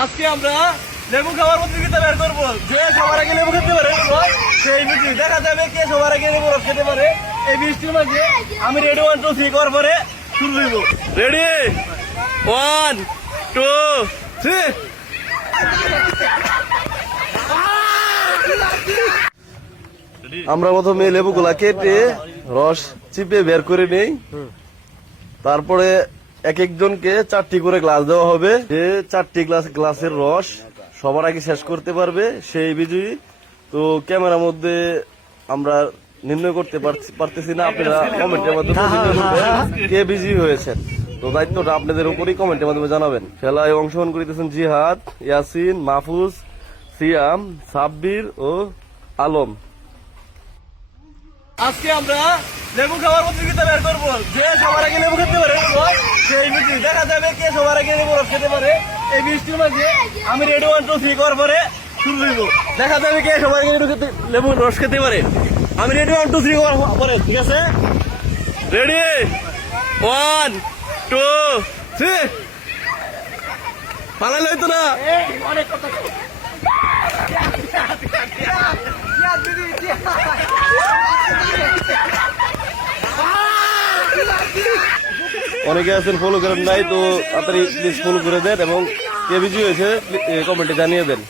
আজকে আমরা লেবু খাওয়ার প্রতিযোগিতা বের করবো। যে সবার আগে লেবু খেতে পারে সেই বুঝি দেখা যাবে কে সবার আগে লেবু রস খেতে পারে। এই বৃষ্টির মাঝে আমি রেডি 1 2 3 করার পরে শুরু হইব। রেডি 1 2 3। আমরা প্রথমে লেবুগুলা কেটে রস চিপে বের করে নেই, তারপরে এক একজনকে 4টি করে গ্লাস দেওয়া হবে। যে 4টি গ্লাসের রস সবার আগে শেষ করতে পারবে সেই বিজয়ী। তো ক্যামেরার মধ্যে আমরা নির্ণয় করতে পারতেছি না, আপনারা কমেন্টের মাধ্যমে কে বিজয়ী হয়েছেন। তো দায়িত্বটা আপনাদের উপরই কমেন্টের মাধ্যমে জানাবেন। খেলায় অংশগ্রহণ করিতেছেন জিহাদ, ইয়াসিন, মাহফুজ, সিয়াম, সাব্বির ও আলম। আজকে আমরা লেবু খাওয়ার প্রতিযোগিতা বের করবো। যে সবার আগে লেবু খেতে পারে সেই বুঝি দেখা যাবে কে সবার আগে লেবু রস খেতে পারে। এই বৃষ্টির মাঝে আমি রেডি 1 2 3 করার পরে শুরু হইব। দেখা যাবে কে সবার আগে লেবু রস খেতে পারে। আমি রেডি 1 2 3 করার পরে, ঠিক আছে? রেডি 1 2 3। পালালে হইতো না। অনেকে আছেন ফলো করেন নাই, তো তাড়াতাড়ি প্লিজ ফলো করে দেন এবং কে বিজয়ী হয়েছে কমেন্টে জানিয়ে দেন।